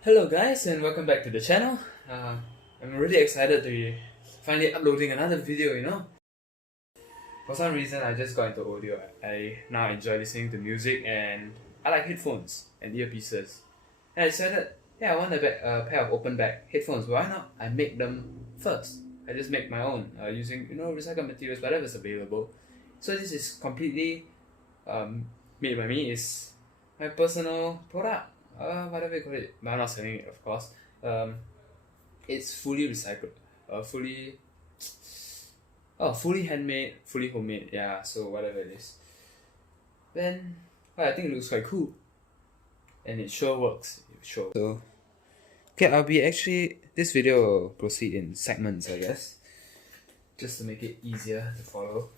Hello guys and welcome back to the channel. I'm really excited to be finally uploading another video. For some reason I just got into audio. I now enjoy listening to music and I like headphones and earpieces. And I decided, I want a pair of open back headphones. Why not? I make them first. I just make my own using recycled materials, whatever's available. So this is completely made by me. It's my personal product. Whatever you call it, but I'm not selling it, of course. It's fully recycled, fully handmade, fully homemade. Yeah, so whatever it is. Then, I think it looks quite cool, and it sure works. So, this video will proceed in segments, I guess, just to make it easier to follow.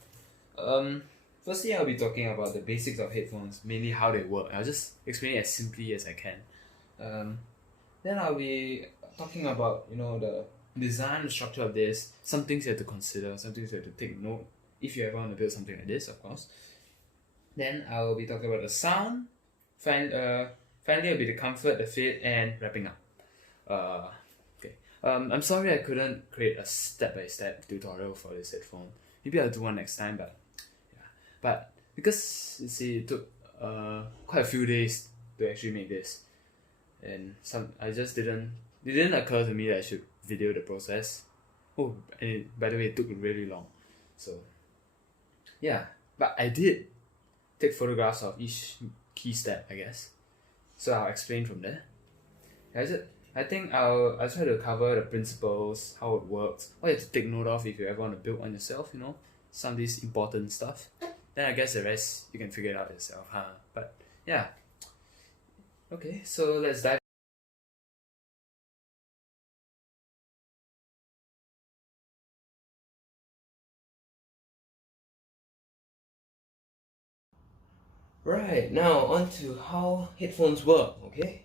Firstly, I'll be talking about the basics of headphones, mainly how they work. I'll just explain it as simply as I can. Then I'll be talking about the design, the structure of this, some things you have to consider, some things you have to take note if you ever want to build something like this, of course. Then I'll be talking about the sound. Finally, it'll be the comfort, the fit, and wrapping up. I'm sorry I couldn't create a step-by-step tutorial for this headphone. Maybe I'll do one next time, but because it took quite a few days to actually make this, and it didn't occur to me that I should video the process. Oh, and by the way, it took really long. So yeah, but I did take photographs of each key step, I guess. So I'll explain from there. I think I'll try to cover the principles, how it works, what you have to take note of if you ever want to build one yourself. Some of this important stuff. Then I guess the rest you can figure it out yourself, huh? But yeah. Okay, so let's dive. Right, now on to how headphones work, okay?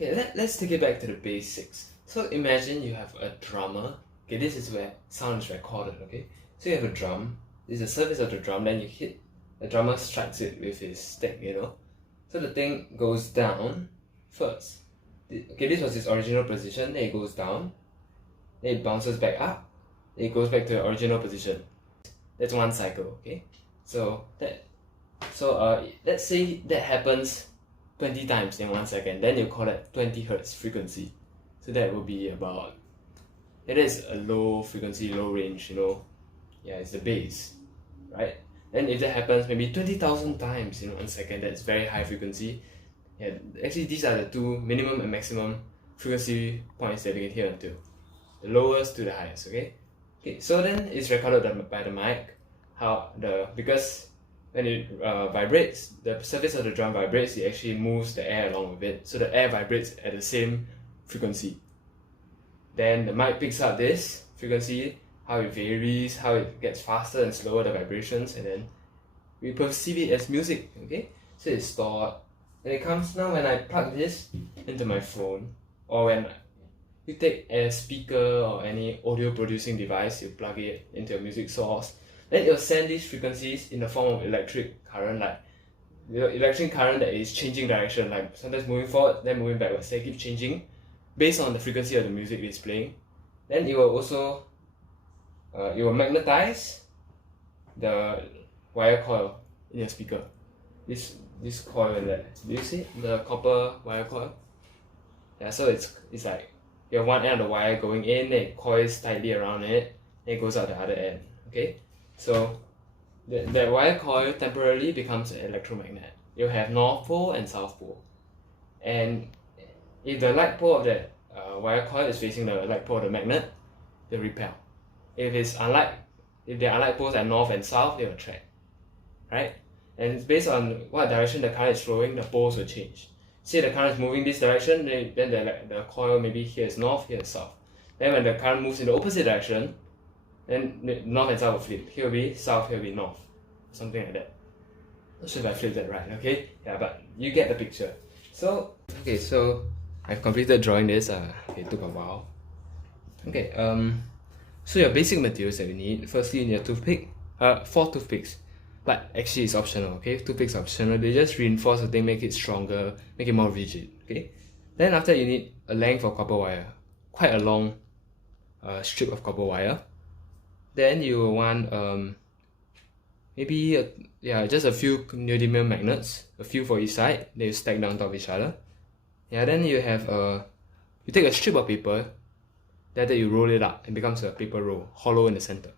Let's take it back to the basics. So imagine you have a drummer. Okay, this is where sound is recorded, okay? So you have a drum. This is the surface of the drum, then you hit, the drummer strikes it with his stick, So the thing goes down first. Okay, this was its original position, then it goes down, then it bounces back up, then it goes back to the original position. That's one cycle, okay? So let's say that happens 20 times in 1 second, then you call that 20 Hertz frequency. So that would be about, it is a low frequency, low range, Yeah, it's the bass, right? And if that happens maybe 20,000 times in 1 second, that's very high frequency. Yeah, actually these are the two minimum and maximum frequency points that we can hear until. The lowest to the highest, okay? Okay, so then it's recorded by the mic. Because when it vibrates, the surface of the drum vibrates, it actually moves the air along with it. So the air vibrates at the same frequency. Then the mic picks up this frequency, how it varies, how it gets faster and slower, the vibrations, and then we perceive it as music, okay? So it's stored. And it comes now when I plug this into my phone, or when you take a speaker or any audio producing device, you plug it into a music source, then it will send these frequencies in the form of electric current, like electric current that is changing direction, like sometimes moving forward, then moving backwards. They keep changing based on the frequency of the music it's playing. Then it will also it will magnetize the wire coil in your speaker. This coil there. Do you see the copper wire coil? Yeah, so it's like you have one end of the wire going in, then it coils tightly around it, then it goes out the other end. Okay? So that wire coil temporarily becomes an electromagnet. You'll have north pole and south pole. And if the light pole of that wire coil is facing the light pole of the magnet, they'll repel. If the unlike poles are north and south, they will attract, right? And it's based on what direction the current is flowing, the poles will change. Say the current is moving this direction, then the coil maybe here is north, here is south. Then when the current moves in the opposite direction, then the north and south will flip. Here will be south, here will be north, something like that. Not sure if I flipped that right, okay? Yeah, but you get the picture. So I've completed drawing this. It took a while. Okay, so your basic materials that we need. Firstly, you need a toothpick. 4 toothpicks. But actually it's optional, okay? Toothpicks are optional. They just reinforce the thing, make it stronger, make it more rigid, Okay, then after you need a length of copper wire, quite a long strip of copper wire. Then you will want maybe just a few neodymium magnets, a few for each side. They stack down on top of each other. Yeah, then you have you take a strip of paper, then you roll it up. It becomes a paper roll, hollow in the center,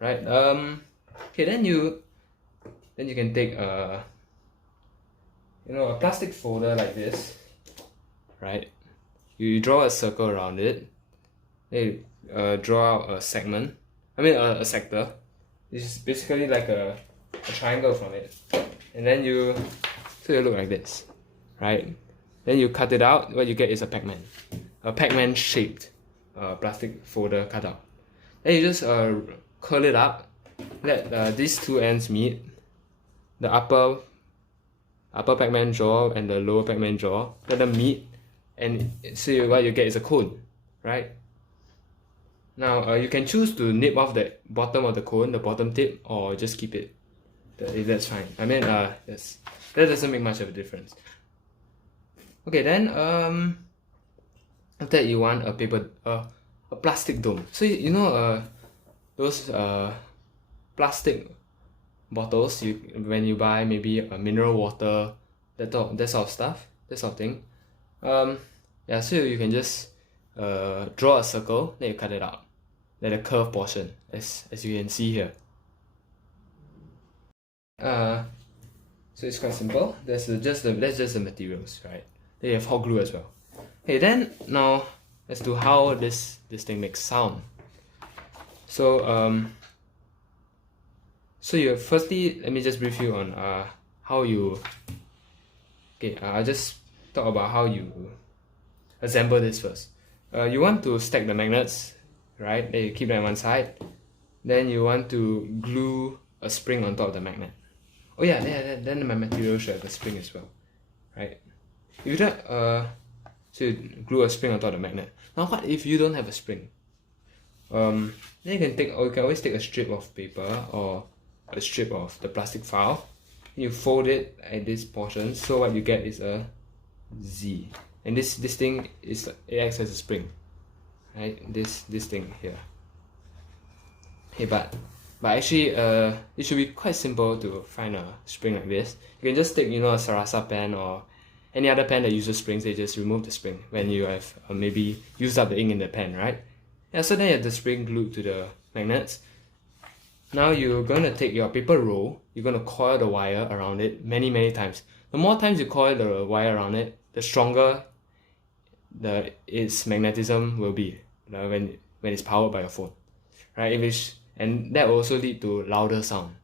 right? Okay, then you can take a plastic folder like this, right? You draw a circle around it. Then you draw out a segment. A sector. This is basically like a triangle from it, and then you look like this, right? Then you cut it out. What you get is a Pac-Man shaped plastic folder cutout. Then you just curl it up. Let these two ends meet. The upper Pac-Man jaw and the lower Pac-Man jaw. Let them meet, and see what you get is a cone, right? Now you can choose to nip off the bottom of the cone, the bottom tip, or just keep it. That's fine. That doesn't make much of a difference. Okay, then after that you want a plastic dome. So those plastic bottles when you buy maybe a mineral water, that sort of stuff, that sort of thing. So you can just draw a circle, then you cut it out, then a curved portion, as you can see here. So it's quite simple. That's just the materials, right? Then you have hot glue as well. Okay, then now as to how this thing makes sound. So you firstly, let me just brief you on how you. Okay, I'll just talk about how you assemble this first. You want to stack the magnets, right? Then you keep them on one side. Then you want to glue a spring on top of the magnet. Oh yeah, then my material should have a spring as well, right? If you don't, so you glue a spring on top of the magnet. Now what if you don't have a spring? Then you can always take a strip of paper or a strip of the plastic file. You fold it at this portion, so what you get is a Z. And this thing it acts as a spring, right? This thing here. Hey, but actually it should be quite simple to find a spring like this. You can just take a Sarasa pen or any other pen that uses springs. They just remove the spring when you have maybe used up the ink in the pen, right? Yeah, so then you have the spring glued to the magnets. Now you're going to take your paper roll, you're going to coil the wire around it many times. The more times you coil the wire around it, the stronger its magnetism will be when it's powered by your phone, right? And that will also lead to louder sound,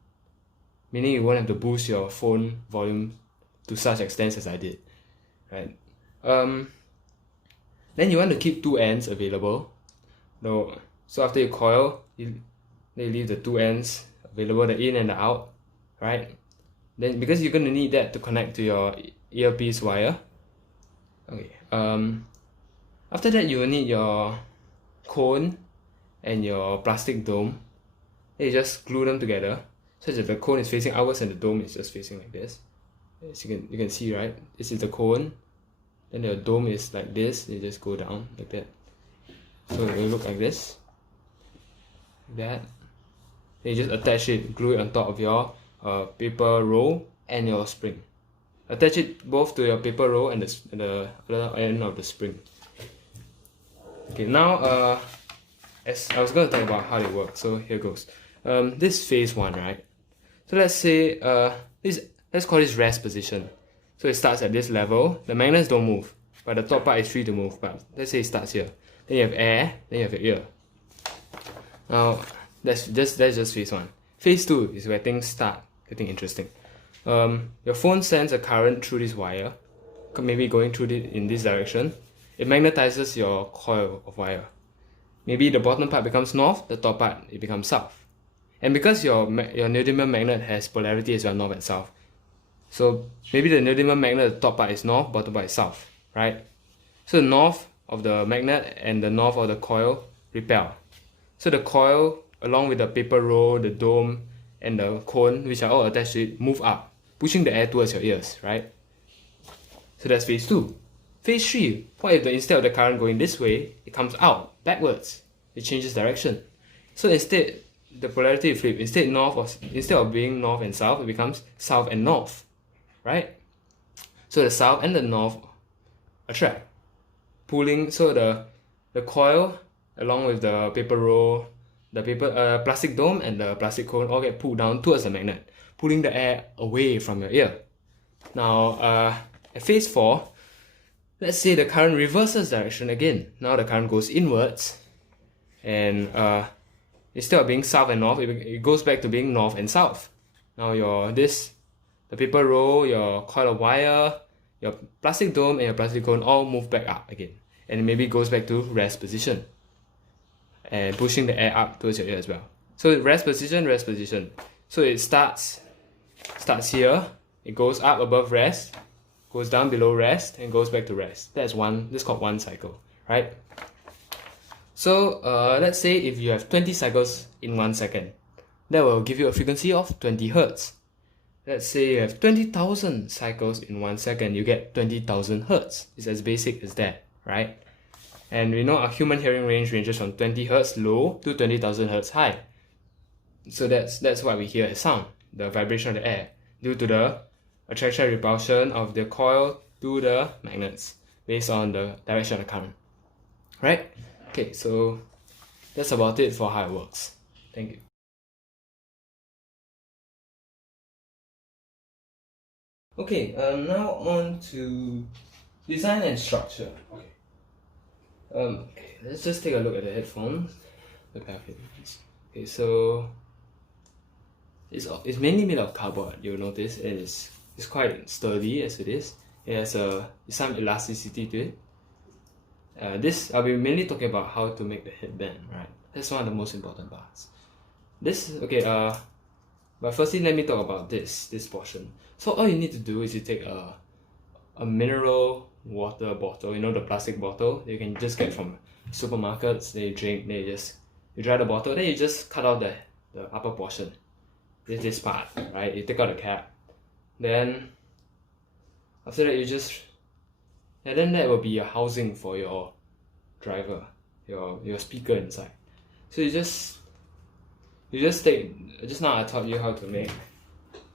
meaning you won't have to boost your phone volume to such extent as I did, right? Then you want to keep two ends available. So after you coil, you leave the two ends available, the in and the out, right? Then because you're going to need that to connect to your earpiece wire. Okay. After that, you will need your cone and your plastic dome. Then you just glue them together so that the cone is facing outwards and the dome is just facing like this. As you can see, right? This is the cone. Then the dome is like this. You just go down like that. So it will look like this. Like that. Then you just attach it, glue it on top of your paper roll and your spring. Attach it both to your paper roll and the other end of the spring. Okay, now as I was going to talk about how they work, so here goes. This phase 1, right? So let's say let's call this rest position. So it starts at this level. The magnets don't move, but the top part is free to move. But let's say it starts here. Then you have air, then you have your ear. Now that's just phase 1. Phase 2 is where things start getting interesting. Your phone sends a current through this wire, maybe going through it in this direction. It magnetizes your coil of wire. Maybe the bottom part becomes north, the top part it becomes south. And because your neodymium magnet has polarity as well, north and south, so maybe the neodymium magnet, the top part is north, bottom part is south, right? So the north of the magnet and the north of the coil repel. So the coil, along with the paper roll, the dome, and the cone, which are all attached to it, move up, pushing the air towards your ears, right? So that's phase 2. Phase 3, what if instead of the current going this way, it comes out, backwards. It changes direction. So instead, the polarity will flip. Instead of being north and south, it becomes south and north, right? So the south and the north attract, pulling. So the coil, along with the paper roll, the plastic dome, and the plastic cone all get pulled down towards the magnet, pulling the air away from your ear. Now, at phase 4, let's say the current reverses direction again. Now the current goes inwards, and instead of being south and north, it goes back to being north and south. Now the paper roll, your coil of wire, your plastic dome, and your plastic cone all move back up again, and it maybe goes back to rest position, and pushing the air up towards your ear as well. So rest position. So it starts here, it goes up above rest, goes down below rest, and goes back to rest. This is called one cycle, right? So let's say if you have 20 cycles in 1 second, that will give you a frequency of 20 Hertz. Let's say you have 20,000 cycles in 1 second, you get 20,000 Hertz. It's as basic as that, right? And we know our human hearing range ranges from 20 Hertz low to 20,000 Hertz high. So that's what we hear as sound, the vibration of the air, due to the attraction and repulsion of the coil to the magnets based on the direction of the current, right? Okay, so that's about it for how it works. Thank you. Okay, now on to design and structure. Okay, let's just take a look at the headphones. The pair of headphones. Okay, so it's mainly made of cardboard. You'll notice it's quite sturdy as it is. It has some elasticity to it. I'll be mainly talking about how to make the headband, right? That's one of the most important parts. But firstly, let me talk about this portion. So all you need to do is you take a mineral water bottle, the plastic bottle that you can just get from supermarkets. Then you drink, then you dry the bottle, then you just cut out the upper portion. This part, right? You take out the cap. Then after that then that will be your housing for your driver, your speaker inside. So you just take, just now I taught you how to make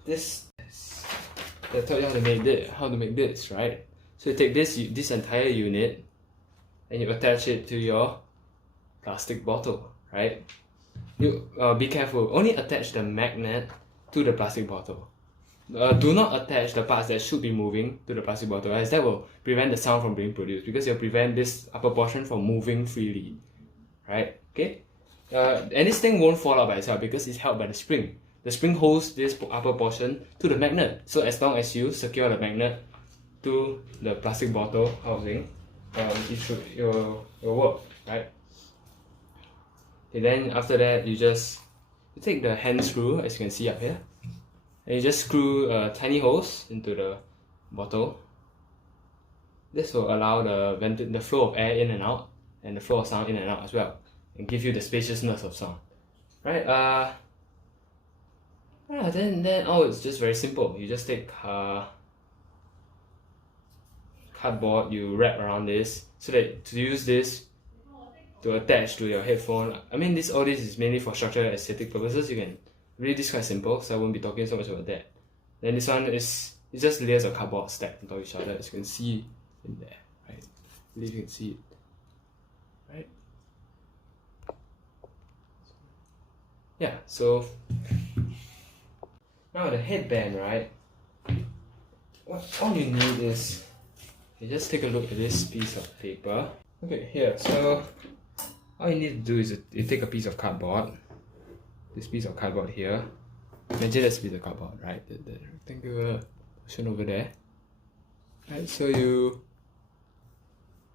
this. I taught you how to make this, right? So you take this entire unit and you attach it to your plastic bottle, right? You be careful. Only attach the magnet to the plastic bottle. Do not attach the parts that should be moving to the plastic bottle, as that will prevent the sound from being produced, because you'll prevent this upper portion from moving freely, right? Okay. And this thing won't fall out by itself because it's held by the spring. The spring holds this upper portion to the magnet. So as long as you secure the magnet to the plastic bottle housing, it will work, right? Okay, then after that, you take the hand screw, as you can see up here, and you just screw tiny holes into the bottle. This will allow the flow of air in and out, and the flow of sound in and out as well, and give you the spaciousness of sound, right? Then it's just very simple. You just take cardboard, you wrap around this, so that to use this to attach to your headphone. I mean, all this is mainly for structural aesthetic purposes. You can really, this is quite simple, so I won't be talking so much about that. Then this one it's just layers of cardboard stacked on top of each other, as you can see in there, right? I believe you can see it, right? Yeah, so now the headband, right? All you need is, you just take a look at this piece of paper. Okay, here, so all you need to do is you take a piece of cardboard, this piece of cardboard here. Imagine this piece of cardboard, right? The rectangular portion over there. Right, so you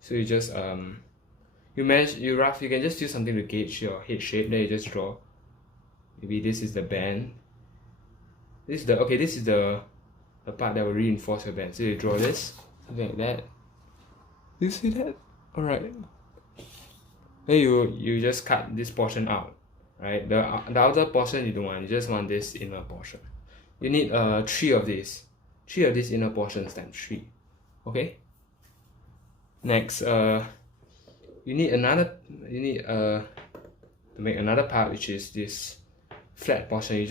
just you can just use something to gauge your head shape. Then you just draw. Maybe this is the band. This is the part that will reinforce your band. So you draw this, something like that. Do you see that? Alright. Then you just cut this portion out, right? The outer portion you don't want. You just want this inner portion. You need 3 of these. 3 of these inner portions times 3. Okay? Next, you need to make another part, which is this flat portion.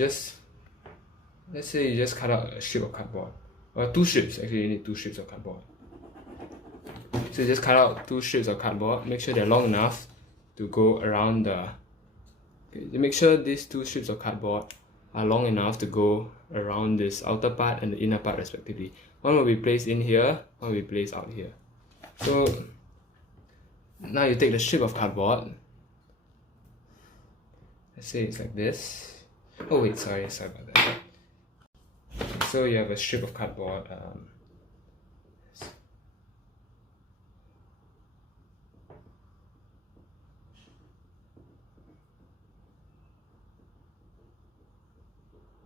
Let's say you just cut out a strip of cardboard, or two strips. Actually, you need two strips of cardboard. So you just cut out two strips of cardboard. Make sure they're long enough to go around the. Okay, make sure these two strips of cardboard are long enough to go around this outer part and the inner part respectively. One will be placed in here, one will be placed out here. So now you take the strip of cardboard. Let's say it's like this. Oh wait, sorry about that. So you have a strip of cardboard.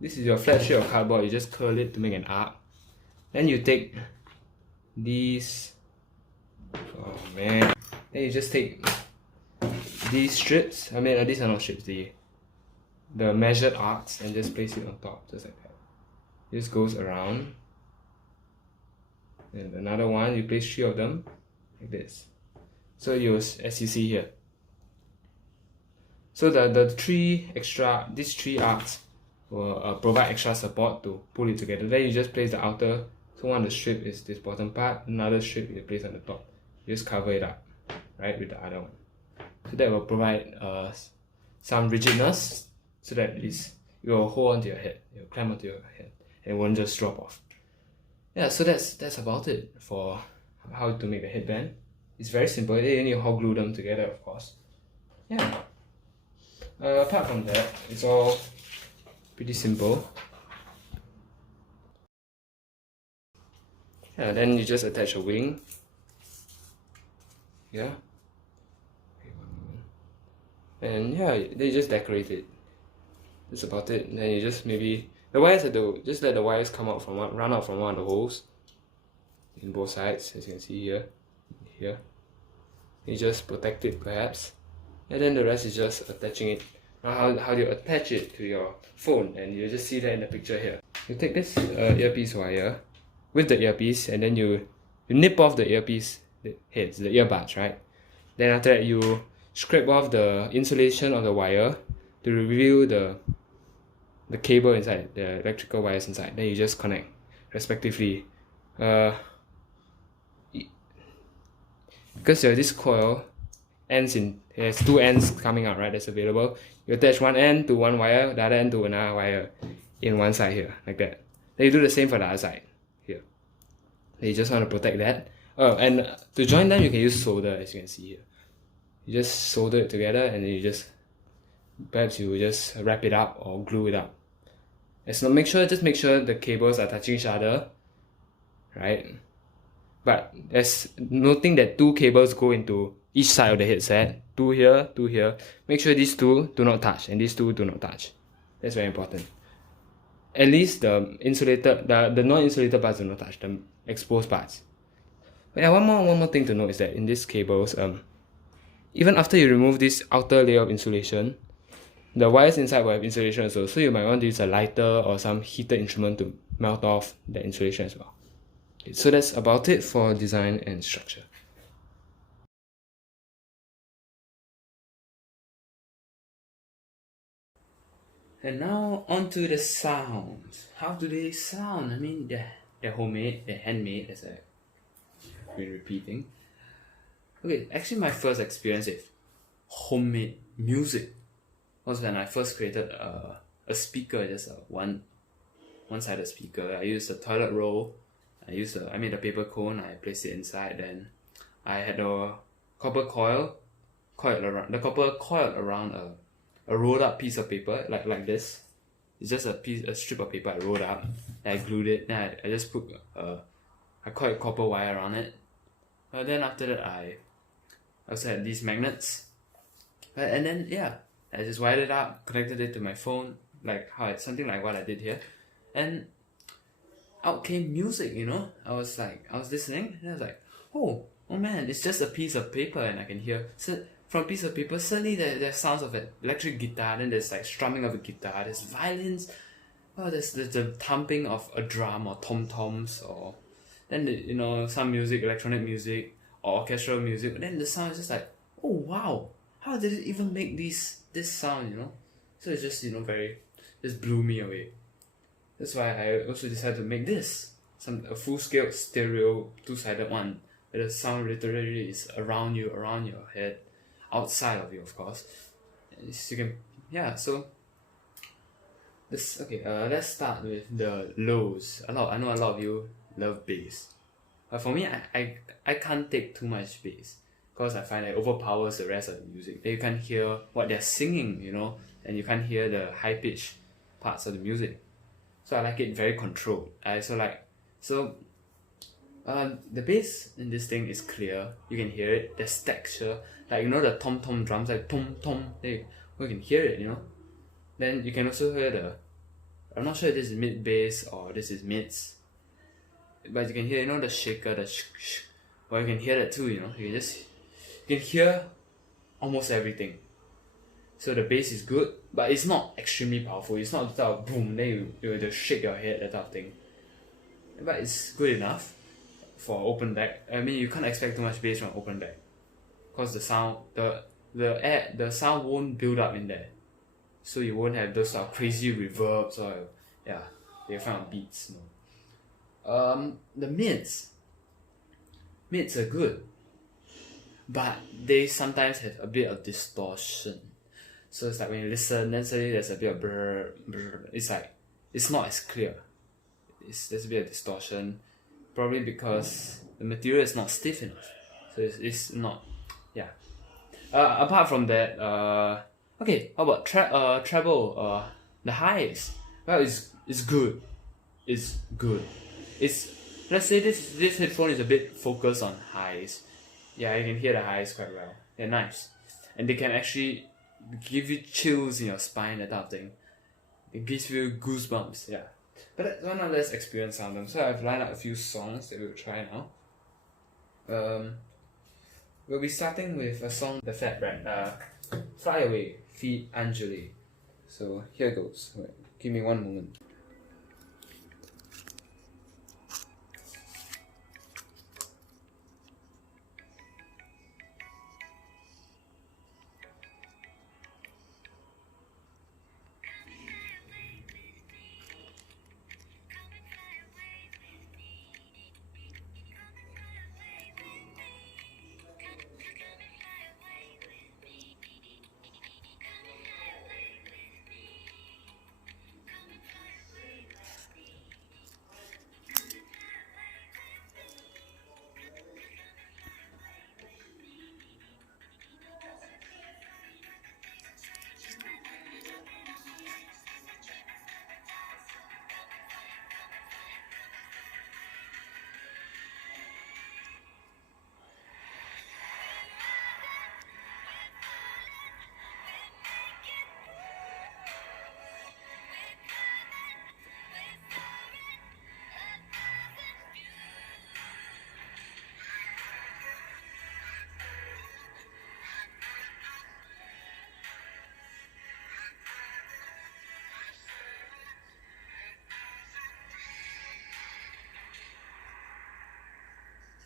This is your flat strip of cardboard. You just curl it to make an arc. Then you take these. Oh man. Then you just take these strips. These are not strips. The measured arcs, and just place it on top, just like that. This goes around. And another one, you place 3 of them, like this. So as you see here. So these three arcs will provide extra support to pull it together. Then you just place the outer. So one of the strip is this bottom part. Another strip you place on the top. You just cover it up, right, with the other one. So that will provide some rigidness, so that it will hold onto your head. It will climb onto your head and it won't just drop off. Yeah, so that's about it for how to make a headband. It's very simple. You need to hot glue them together, of course. Yeah. Apart from that, it's all pretty simple. Yeah, then you just attach a wing. Yeah. And yeah, then you just decorate it. That's about it. And then you just maybe the wires just let the wires come out run out from one of the holes in both sides, as you can see here. You just protect it perhaps, and then the rest is just attaching it. Now how do you attach it to your phone? And you just see that in the picture here. You take this earpiece wire with the earpiece, and then you nip off the earpiece heads, the earbuds, right? Then after that you scrape off the insulation of the wire to reveal the cable inside, the electrical wires inside. Then you just connect respectively. Because this coil has 2 ends coming out, right? That's available. You attach one end to one wire, the other end to another wire in one side here, like that. Then you do the same for the other side here. Then you just want to protect that. Oh, and to join them, you can use solder, as you can see here. You just solder it together, and then you just wrap it up or glue it up. Just make sure the cables are touching each other, right? But as noting that 2 cables go into each side of the headset, 2 here, 2 here. Make sure these 2 do not touch, and these 2 do not touch. That's very important. At least the non-insulated parts do not touch, the exposed parts. But yeah, one more thing to note is that in these cables, even after you remove this outer layer of insulation, the wires inside will have insulation also. So you might want to use a lighter or some heated instrument to melt off the insulation as well. Okay, so that's about it for design and structure. And now onto the sounds. How do they sound? They're homemade, they're handmade, as I've been repeating. Okay, actually my first experience with homemade music was when I first created a speaker, just a one-sided speaker. I used a toilet roll. I made a paper cone. I placed it inside. Then I had a copper coil coiled around a rolled up piece of paper, like this. It's just a strip of paper I rolled up. And I glued it. Then I just put I coiled copper wire around it. Then after that I also had these magnets. And then yeah, I just wired it up, connected it to my phone, something like what I did here, and out came music. I was listening, and I was like, oh man, it's just a piece of paper, and I can hear. So from a piece of paper, suddenly there's sounds of an electric guitar, then there's strumming of a guitar, there's violins, there's the thumping of a drum or tom-toms, or then some music, electronic music, or orchestral music, then the sound is just like, oh wow, how did it even make this sound, you know? So it's just, you know, just blew me away. That's why I also decided to make this, a full-scale stereo two-sided one, where the sound literally is around you, around your head, outside of you, of course. You can, yeah. So let's start with the lows. I know a lot of you love bass, but for me, I can't take too much bass because I find it overpowers the rest of the music. Then you can't hear what they're singing, you know, and you can't hear the high pitched parts of the music. So I like it very controlled. The bass in this thing is clear. You can hear it. There's texture, like, you know, the tom tom drums, like tom tom. You can hear it, you know. Then you can also hear I'm not sure if this is mid bass or this is mids, but you can hear, you know, the shaker, the sh. Well, you can hear that too, you know. You can hear almost everything. So the bass is good, but it's not extremely powerful. It's not the type of boom, then you just shake your head, that type of thing. But it's good enough for open deck. I mean, you can't expect too much bass from open deck, because the sound, the sound won't build up in there, so you won't have those sort of crazy reverbs or the kind of beats. No. The mids are good, but they sometimes have a bit of distortion. So it's like when you listen, then suddenly there's a bit of brr, brr. It's like, it's not as clear. There's a bit of distortion, probably because the material is not stiff enough. So it's not, yeah. Apart from that, okay, how about treble? The highs. Well, it's good. It's good. Let's say this headphone is a bit focused on highs. Yeah, you can hear the highs quite well. They're nice, and they can actually give you chills in your spine, that type of thing. It gives you goosebumps, yeah. But why not let's experience some of them. So I've lined up a few songs that we'll try now. We'll be starting with a song, The Fat Rat, Fly Away, feat. Anjali. So here goes. Wait, give me one moment.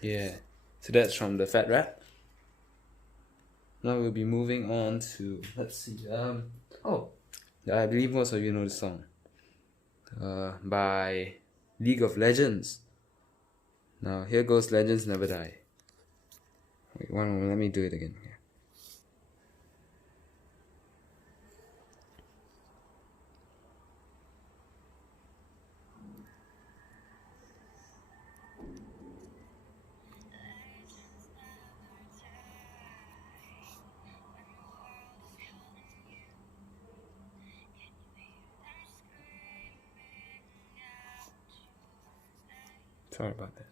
Yeah, so that's from The Fat Rat. Now we'll be moving on to, let's see, I believe most of you know this song. By League of Legends. Now here goes Legends Never Die. Wait, one moment, let me do it again. Sorry about that.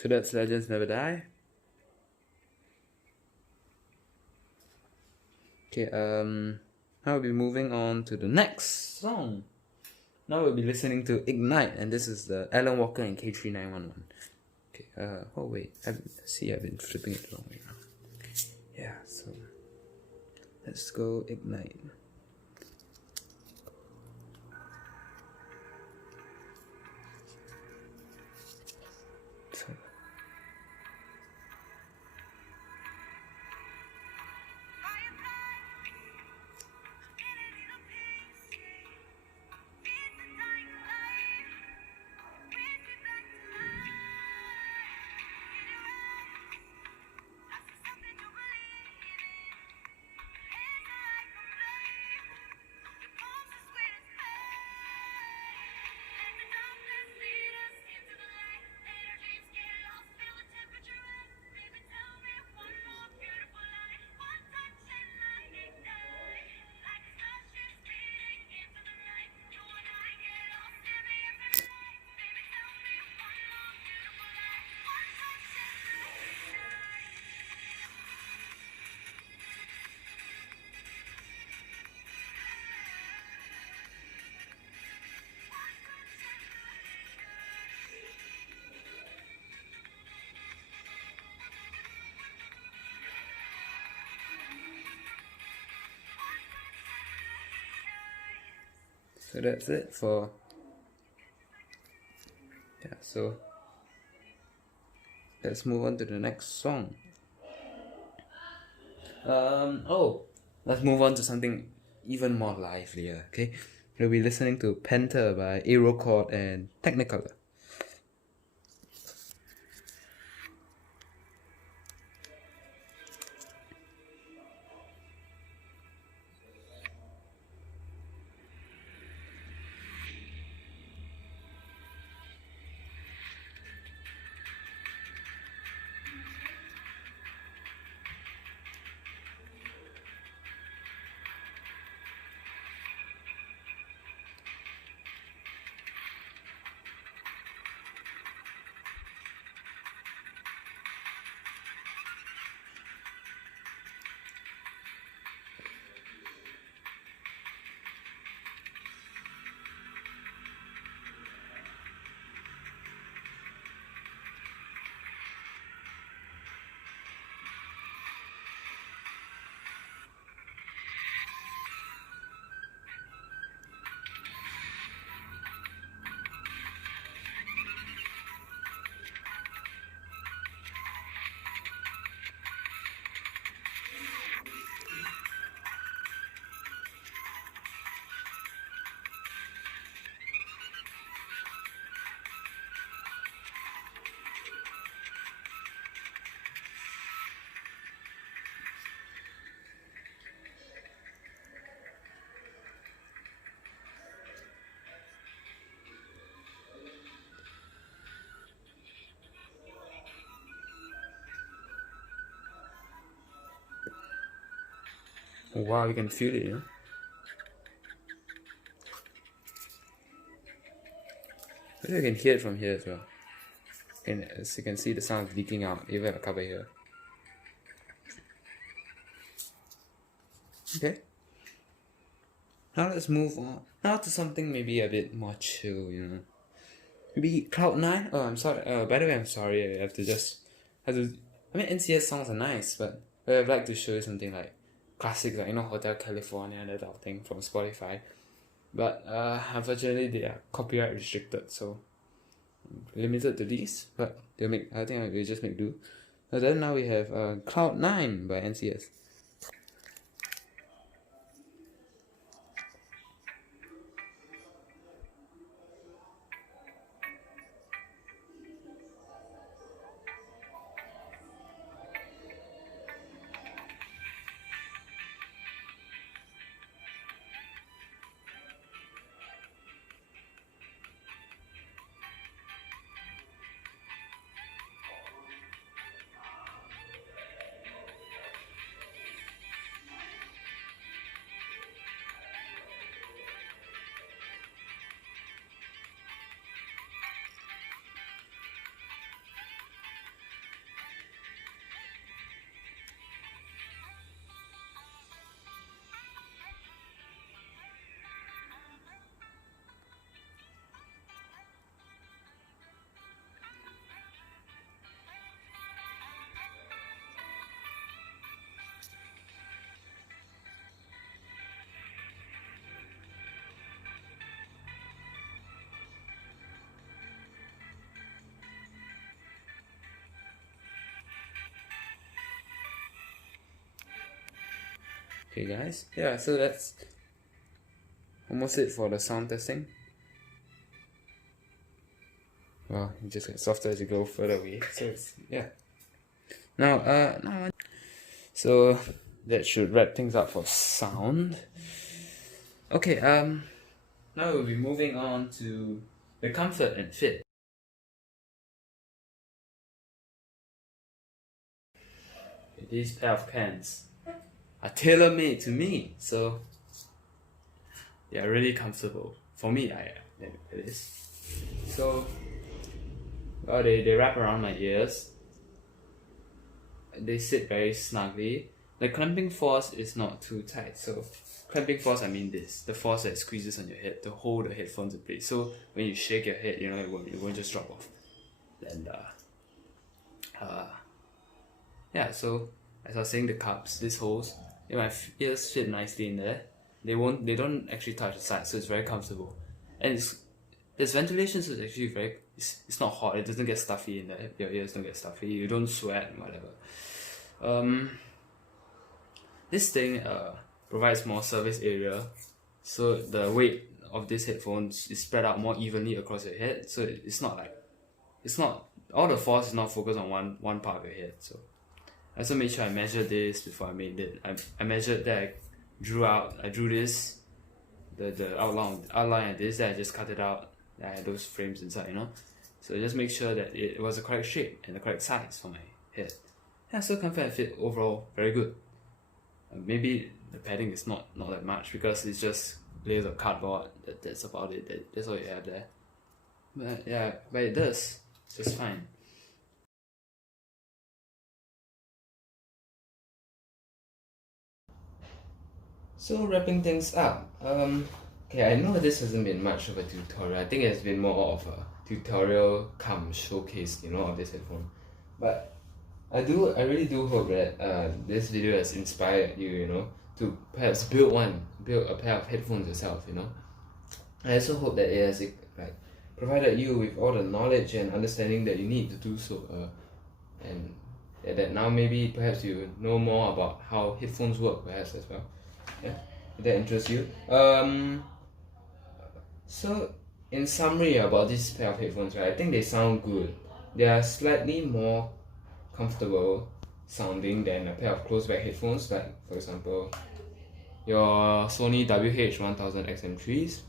So that's Legends Never Die. Okay, now we'll be moving on to the next song. Now we'll be listening to Ignite, and this is the Alan Walker and K3911. Okay, oh wait, I've been flipping it the wrong way around. Yeah, so let's go Ignite. So, so that's it for, yeah, so let's move on to the next song. Let's move on to something even more livelier, okay? We'll be listening to Penta by Aerochord and Technicolor. Oh, wow, you can feel it, you know? Maybe you can hear it from here as well. And as you can see, the sound leaking out, even a cover here. Okay. Now let's move on. Now to something maybe a bit more chill, you know. Maybe Cloud9? Oh, I'm sorry. By the way, I'm sorry. I have to. I mean, NCS songs are nice, but I'd like to show you something like classics, like, you know, Hotel California, that type of thing from Spotify. But unfortunately, they are copyright restricted, so limited to these. But I think we'll just make do. And then now we have Cloud9 by NCS. Okay guys, yeah, so that's almost it for the sound testing. Well, you just get softer as you go further away. So it's, yeah. So that should wrap things up for sound. Okay, now we'll be moving on to the comfort and fit. These pair of pants are tailor-made to me, so they are really comfortable. For me, it is. So, well, they wrap around my ears. They sit very snugly. The clamping force is not too tight. So, clamping force, I mean this. The force that squeezes on your head to hold the headphones in place. So, when you shake your head, you know, it won't just drop off. And, yeah, so, as I was saying, the cups, these holes, my ears fit nicely in there. They don't actually touch the side, so it's very comfortable. And there's ventilation, so it's actually it's not hot, it doesn't get stuffy in there. Your ears don't get stuffy, you don't sweat, whatever. This thing provides more surface area, so the weight of these headphones is spread out more evenly across your head, so it's not all the force is not focused on one part of your head. So I also made sure I measured this before I made it. I measured that I drew this, the outline of this, that I just cut it out. I had those frames inside, you know. So just make sure that it was the correct shape and the correct size for my head. Yeah, so comfort and fit overall very good. Maybe the padding is not that much because it's just layers of cardboard. That's about it. That's all you have there. But yeah, but it does just fine. So wrapping things up, okay, I know this hasn't been much of a tutorial. I think it's been more of a tutorial come showcase, you know, of this headphone. But I really do hope that this video has inspired you, you know, to perhaps build a pair of headphones yourself, you know. I also hope that it has provided you with all the knowledge and understanding that you need to do so, and that now maybe perhaps you know more about how headphones work, perhaps as well. Yeah, if that interests you. So in summary about this pair of headphones, right, I think they sound good. They are slightly more comfortable sounding than a pair of closed-back headphones, like for example your Sony WH-1000 XM3s.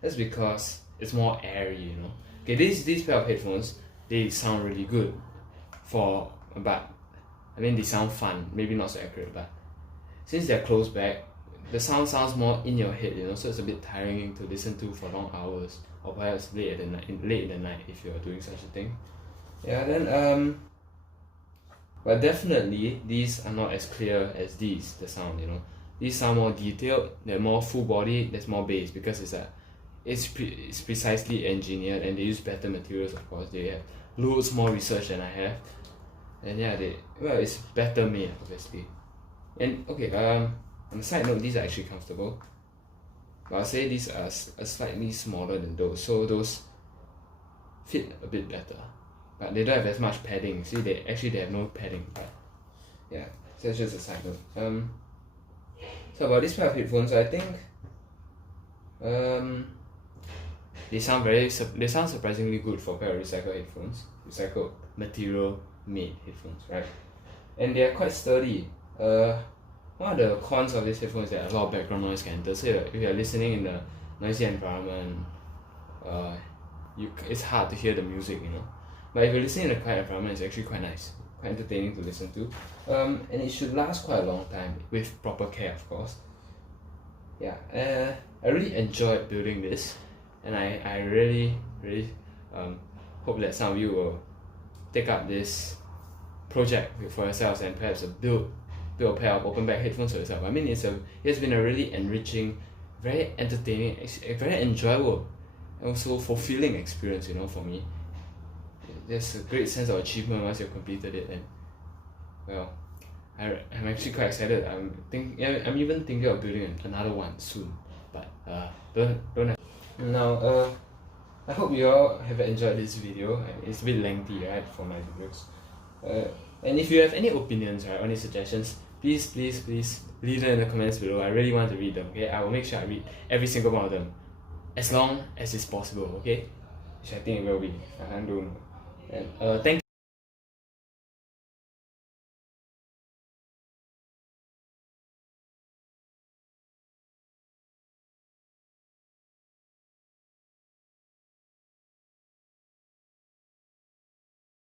That's because it's more airy, you know. Okay, these pair of headphones, they sound really good they sound fun, maybe not so accurate, but since they're closed back, the sound sounds more in your head, you know, so it's a bit tiring to listen to for long hours, or perhaps late in the night if you're doing such a thing. Yeah, then but definitely these are not as clear as the sound, you know. These sound more detailed, they're more full body, there's more bass because it's precisely engineered, and they use better materials, of course. They have loads more research than I have. And yeah, it's better made, obviously. And okay, on a side note, these are actually comfortable. But I'll say these are slightly smaller than those, so those fit a bit better. But they don't have as much padding. See, they have no padding. But yeah, so that's just a side note. So about this pair of headphones, I think they sound surprisingly good for a pair of recycled headphones, recycled material made headphones, right? And they are quite sturdy. One of the cons of this headphone is that a lot of background noise can enter. So if you're listening in a noisy environment, it's hard to hear the music, you know. But if you're listening in a quiet environment, it's actually quite nice, quite entertaining to listen to. And it should last quite a long time with proper care, of course. Yeah, I really enjoyed building this, and I really hope that some of you will take up this project for yourselves and perhaps build a pair of open back headphones for yourself. I mean, it's been a really enriching, very entertaining, very enjoyable, also fulfilling experience, you know, for me. There's a great sense of achievement once you've completed it, and well, I'm actually quite excited. I'm even thinking of building another one soon, but don't have. Now, I hope you all have enjoyed this video. It's a bit lengthy, right, for my videos. And if you have any opinions, right, or any suggestions, please leave them in the comments below. I really want to read them, okay? I will make sure I read every single one of them, as long as it's possible, okay? Which I think it will be. I don't know. And thank